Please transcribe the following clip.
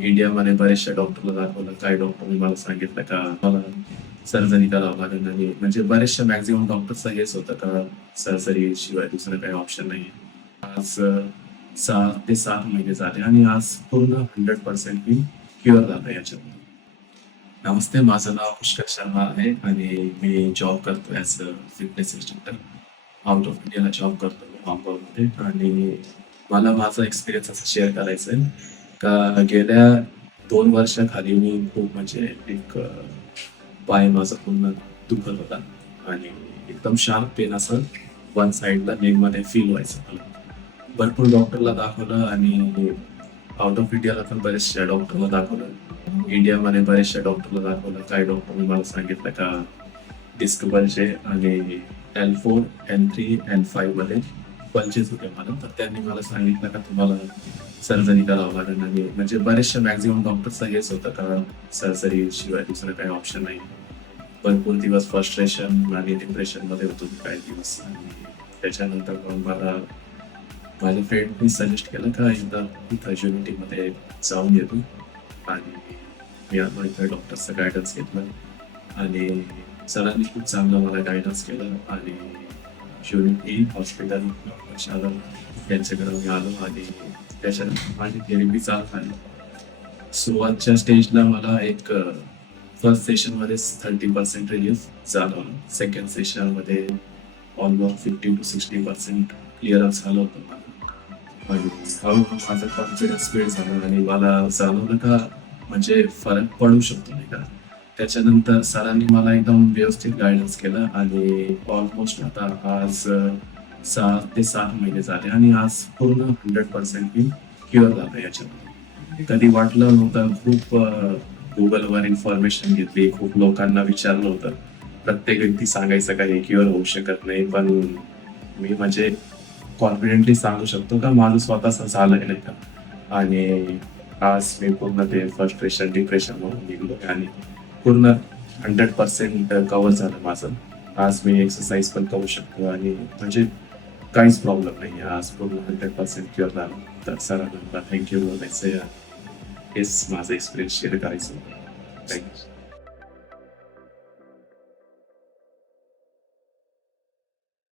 इंडियामध्ये बरेचशा डॉक्टरला दाखवलं. काही डॉक्टरने मला सांगितलं का मला सर्जरी करावं लागेल नाही म्हणजे बरेचशा मॅक्झिमम डॉक्टरचं हेच होतं का सर्जरी शिवाय दुसरं काही ऑप्शन नाही आज सहा ते सात महिने झाले आणि आज पूर्ण हंड्रेड पर्सेंट मी क्युअर झालं याच्यामध्ये नमस्ते माझं नाव पुष्कर शर्मा आहे आणि मी जॉब करतो as a fitness instructor out of इंडियाला जॉब करतो हॉंगकॉंगमध्ये आणि मला माझा एक्सपिरियन्स असं शेअर करायचं आहे का गेल्या दोन वर्षाखाली मी खूप म्हणजे एक पाय माझा पूर्ण दुखत होता. आणि एकदम शार्प पेन असं वन साईडला लेगमध्ये फील व्हायचं मला. भरपूर डॉक्टरला दाखवलं आणि आउट ऑफ इंडियाला पण बरेचशा डॉक्टरला दाखवलं. इंडियामध्ये बरेचशा डॉक्टरला दाखवलं. काही डॉक्टरने मला सांगितलं का डिस्क आणि L four L three L five मध्ये होते मला तर त्यांनी मला सांगितलं का तुम्हाला सर्जरी करावं लागेल. आणि म्हणजे बरेचशा मॅक्झिमम डॉक्टरचा हेच होतं का सर्जरी शिवाय दुसरं काही ऑप्शन नाही. भरपूर दिवस फ्रस्ट्रेशन आणि डिप्रेशनमध्ये होतो काही दिवस. आणि त्याच्यानंतर मग मला माझ्या फ्रेंडनी सजेस्ट केलं का एकदा इथं युनिटी मध्ये जाऊन येतो. आणि मी आता इथं डॉक्टरचं गायडन्स घेतलं. आणि सरांनी खूप चांगलं मला गायडन्स केलं. आणि युनिटी हॉस्पिटल डॉक्टर शालन मी आलो आणि त्याच्यानंतर माझी थेरपी चालत आली सुरुवातच्या स्टेजला मला एक फर्स्ट सेशनमध्ये थर्टी पर्सेंट रिलीफ झालं. सेकंड सेशनमध्ये almost fifty to sixty percent clearance झालं होतं मला. आणि हळूहळू माझा कॉन्फिडन्स बिल्ड झाला आणि मला जाणवलं का म्हणजे फरक पडू शकतो नाही का? त्याच्यानंतर सरांनी मला एकदम व्यवस्थित गायडन्स केलं आणि ऑलमोस्ट आता आज सहा ते सात महिने झाले आणि आज पूर्ण हंड्रेड पर्सेंट मी क्युअर झालो याच्यात कधी वाटलं नव्हतं खूप गुगलवर इन्फॉर्मेशन घेतली खूप लोकांना विचारलं होतं. प्रत्येक व्यक्ती सांगायचं का हे क्युअर होऊ शकत नाही पण मी म्हणजे कॉन्फिडेंटली सांगू शकतो का माझं स्वतःच झालं नाही का? आणि आज मी पूर्ण ते फ्रस्ट्रेशन डिप्रेशन म्हणून निघलो आणि पूर्ण हंड्रेड पर्सेंट कव्हर झालं माझं. आज मी एक्सरसाइज पण करू शकतो आणि म्हणजे काहीच प्रॉब्लेम नाही. आज पूर्ण हंड्रेड पर्सेंट क्युअर झालं. तर सरांना थँक्यू बोलायचं हेच माझा एक्सपिरियन्स शेअर करायचं थँक्यू